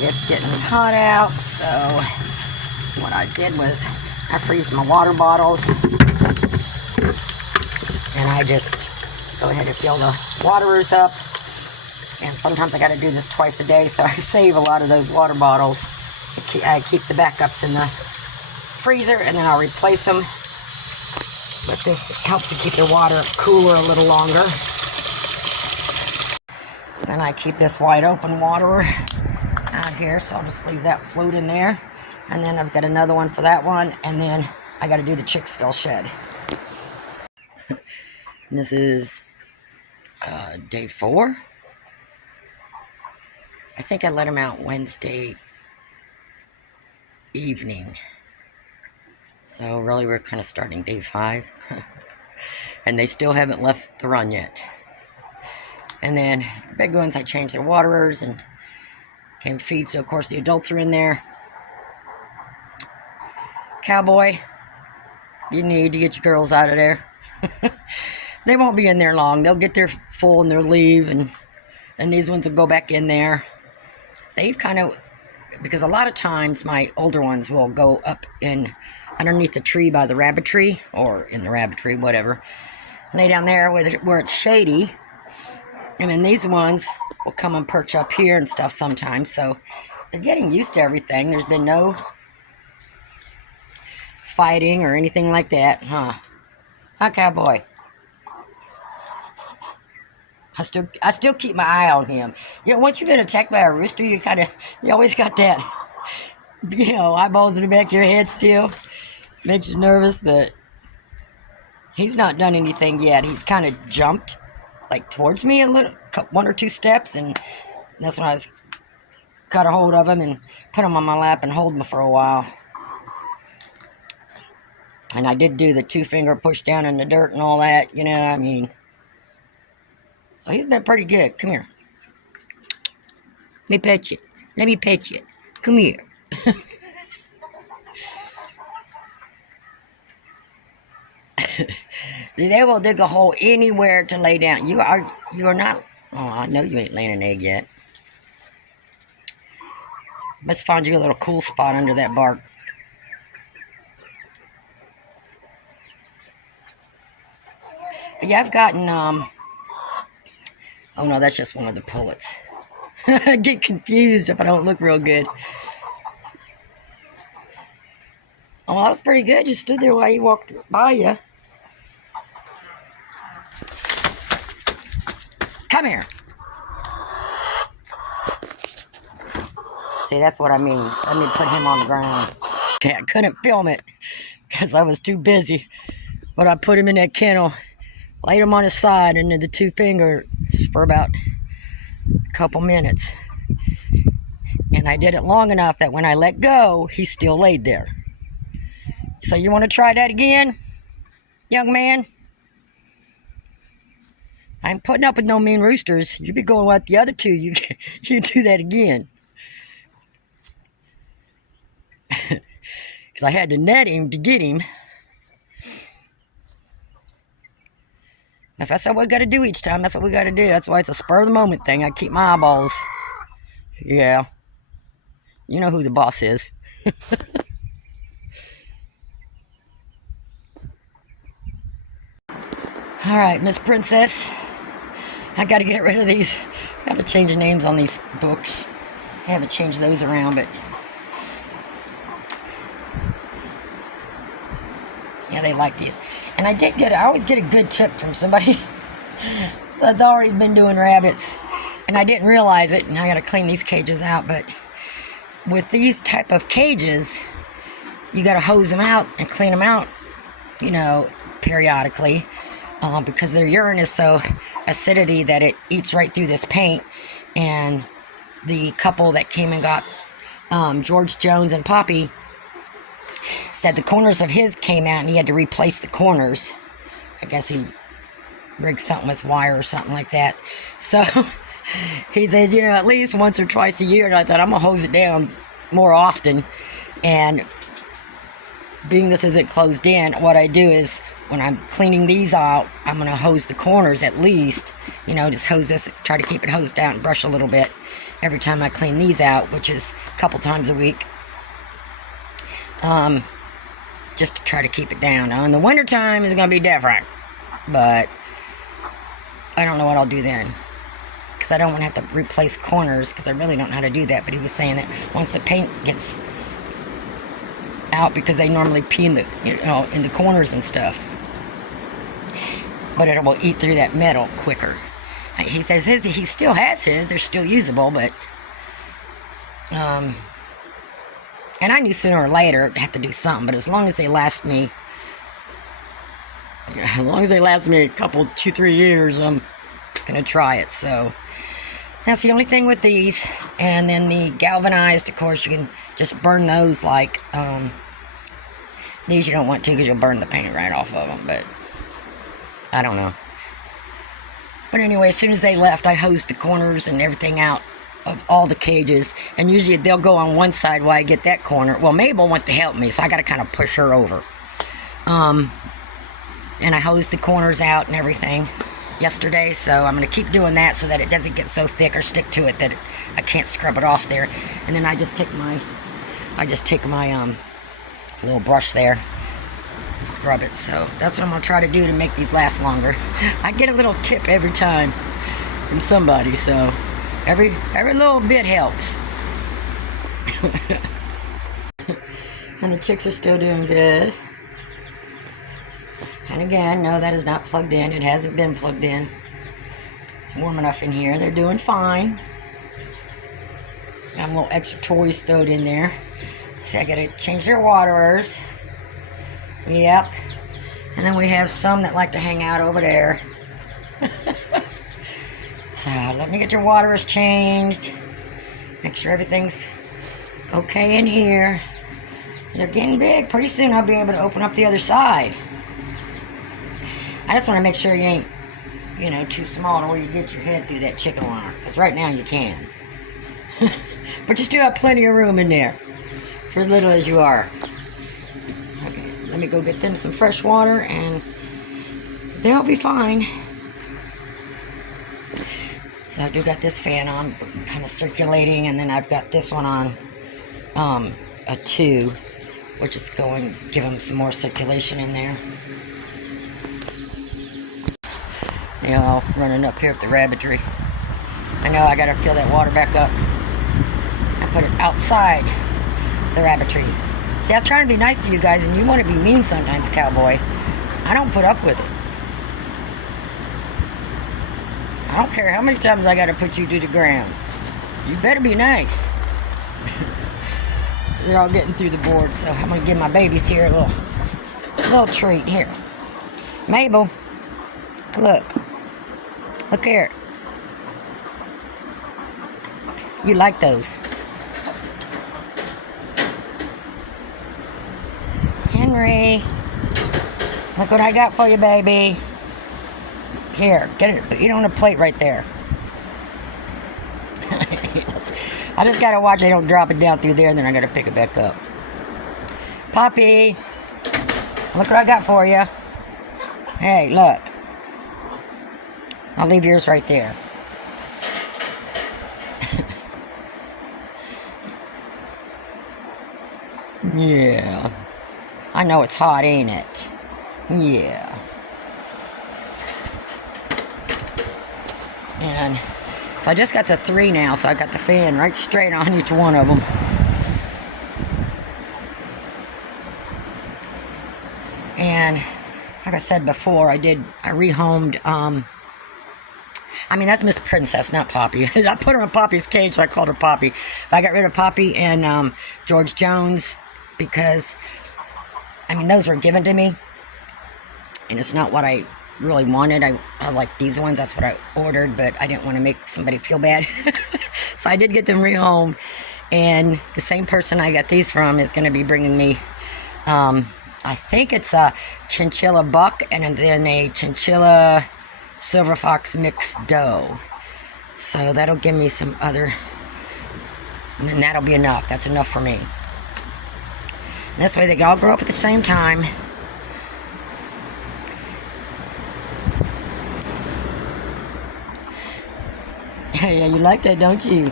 It's getting hot out, so what I did was I freeze my water bottles, and I just go ahead and fill the waterers up. And sometimes I got to do this twice a day, so I save a lot of those water bottles. I keep the backups in the freezer, and then I'll replace them. But this helps to keep the water cooler a little longer. Then I keep this wide open waterer out here, so I'll just leave that float in there. And then I've got another one for that one, and then I got to do the Chicksville shed. This is day 4. I think I let them out Wednesday evening. So really we're kind of starting day 5. And they still haven't left the run yet. And then the big ones, I changed their waterers and came feed, so of course the adults are in there. Cowboy, you need to get your girls out of there. They won't be in there long. They'll get their full and they'll leave, and these ones will go back in there. They've kind of, because a lot of times my older ones will go up in underneath the tree by the rabbit tree, or in the rabbit tree, whatever. Lay down there where it's shady. And then these ones will come and perch up here and stuff sometimes. So they're getting used to everything. There's been no fighting or anything like that, huh? Huh, Cowboy? I still keep my eye on him. You know, once you've been attacked by a rooster, you always got that, eyeballs in the back of your head still. Makes you nervous, but he's not done anything yet. He's kind of jumped, like, towards me a little, 1 or 2 steps, and that's when I got a hold of him and put him on my lap and hold him for a while. And I did do the 2-finger push down in the dirt and all that, So he's been pretty good. Come here. Let me pet you. Let me pet you. Come here. They will dig a hole anywhere to lay down. You are not. Oh, I know you ain't laying an egg yet. Let's find you a little cool spot under that bark. But yeah, I've gotten oh no, that's just one of the pullets. I get confused if I don't look real good. Oh, well, that was pretty good. You stood there while he walked by you. Come here. See, that's what I mean. Let me put him on the ground. Okay, I couldn't film it because I was too busy. But I put him in that kennel, laid him on his side into the 2-finger for about a couple minutes. And I did it long enough that when I let go, he still laid there. So you want to try that again, young man? I'm putting up with no mean roosters. You be going with the other 2. You do that again. Because I had to net him to get him. If that's what we got to do each time, that's what we got to do. That's why it's a spur of the moment thing. I keep my eyeballs. Yeah. You know who the boss is. All right, Miss Princess. I got to get rid of these. Got to change the names on these books. I haven't changed those around, but yeah, they like these. And I always get a good tip from somebody that's already been doing rabbits. And I didn't realize it, and I got to clean these cages out. But with these type of cages, you got to hose them out and clean them out, periodically. Because their urine is so acidity that it eats right through this paint. And the couple that came and got George Jones and Poppy said the corners of his came out and he had to replace the corners. I guess he rigged something with wire or something like that. So he says, at least once or twice a year. And I thought, I'm going to hose it down more often. And being this isn't closed in, what I do is when I'm cleaning these out, I'm going to hose the corners at least. Just hose this, try to keep it hosed out and brush a little bit. every time I clean these out, which is a couple times a week. Just to try to keep it down. Now in the wintertime is going to be different, but I don't know what I'll do then, because I don't want to have to replace corners, because I really don't know how to do that. But he was saying that once the paint gets out, because they normally pee in the, in the corners and stuff, but it will eat through that metal quicker. He says he still has his, they're still usable, but and I knew sooner or later I'd have to do something, but as long as they last me a couple, 2-3 years, I'm gonna try it. So that's the only thing with these. And then the galvanized, of course, you can just burn those like, these you don't want to, because you'll burn the paint right off of them, but I don't know. But anyway, as soon as they left, I hosed the corners and everything out of all the cages. And usually they'll go on one side while I get that corner. Well, Mabel wants to help me, so I got to kind of push her over. And I hosed the corners out and everything yesterday. So I'm going to keep doing that so that it doesn't get so thick or stick to it that I can't scrub it off there. And then I just take my little brush there, scrub it. So that's what I'm gonna try to do to make these last longer. I get a little tip every time from somebody, so every little bit helps. And the chicks are still doing good. And again, no, that is not plugged in. It hasn't been plugged in. It's warm enough in here. They're doing fine. Got a little extra toys thrown in there. See, I gotta change their waterers. Yep. And then we have some that like to hang out over there. So let me get your waterers changed. Make sure everything's okay in here. They're getting big. Pretty soon I'll be able to open up the other side. I just want to make sure you ain't, too small to where you get your head through that chicken wire. Because right now you can. But you still have plenty of room in there for as little as you are. Okay, let me go get them some fresh water and they'll be fine. So I do got this fan on, kind of circulating, and then I've got this one on a 2, which is going to give them some more circulation in there. They all running up here at the rabbitry. I know I got to fill that water back up and put it outside the rabbitry. See, I was trying to be nice to you guys, and you want to be mean sometimes, cowboy. I don't put up with it. I don't care how many times I got to put you to the ground. You better be nice. They're all getting through the board, so I'm going to give my babies here a little treat. Here. Mabel, look. Look here. You like those. Henry, look what I got for you, baby. Here, get it. Eat on a plate right there. I just gotta watch I don't drop it down through there, and then I gotta pick it back up. Poppy, look what I got for you. Hey, look. I'll leave yours right there. Yeah. I know it's hot, ain't it? Yeah. And so I just got to 3 now, so I got the fan right straight on each one of them. And like I said before, I rehomed, I mean, that's Miss Princess, not Poppy. I put her in Poppy's cage, so I called her Poppy. But I got rid of Poppy and George Jones because, I mean, those were given to me. And it's not what I really wanted. I like these ones. That's what I ordered, but I didn't want to make somebody feel bad. So I did get them rehomed. And the same person I got these from is going to be bringing me, I think it's a chinchilla buck and then a chinchilla silver fox mixed doe. So that'll give me some other, and then that'll be enough. That's enough for me. And this way they can all grow up at the same time. Yeah, you like that, don't you?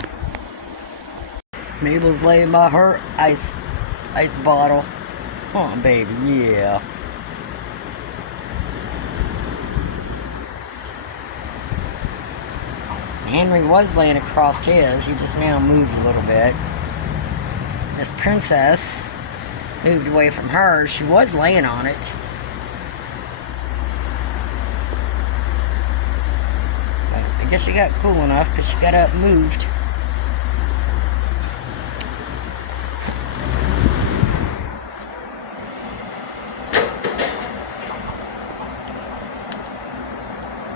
Mabel's laying by her ice bottle. Oh, baby, yeah. Henry was laying across his. He just now moved a little bit. Miss Princess moved away from hers. She was laying on it. But I guess she got cool enough because she got up and moved.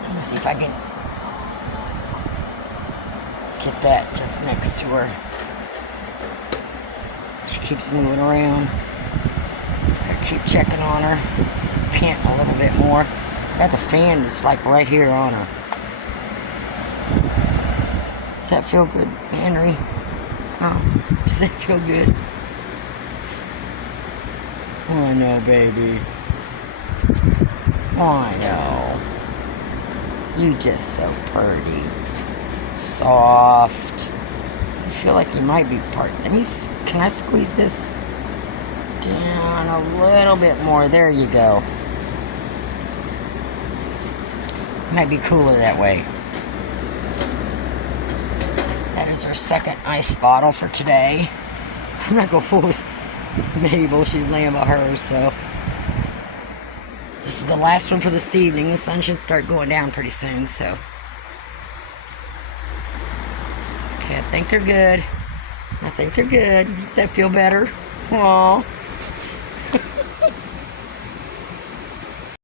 Let me see if I can get that just next to her. She keeps moving around. Gotta keep checking on her. Panting a little bit more. Got the fan that's like right here on her. Does that feel good, Henry? Oh, does that feel good? Oh, I know, baby. Oh, I know. You just so pretty. Soft. I feel like you might be part. Can I squeeze this down a little bit more? There you go. Might be cooler that way. That is our second ice bottle for today. I'm not going full with Mabel. She's laying by hers, so. This is the last one for this evening. The sun should start going down pretty soon, so. Okay, I think they're good. Does that feel better? Aww.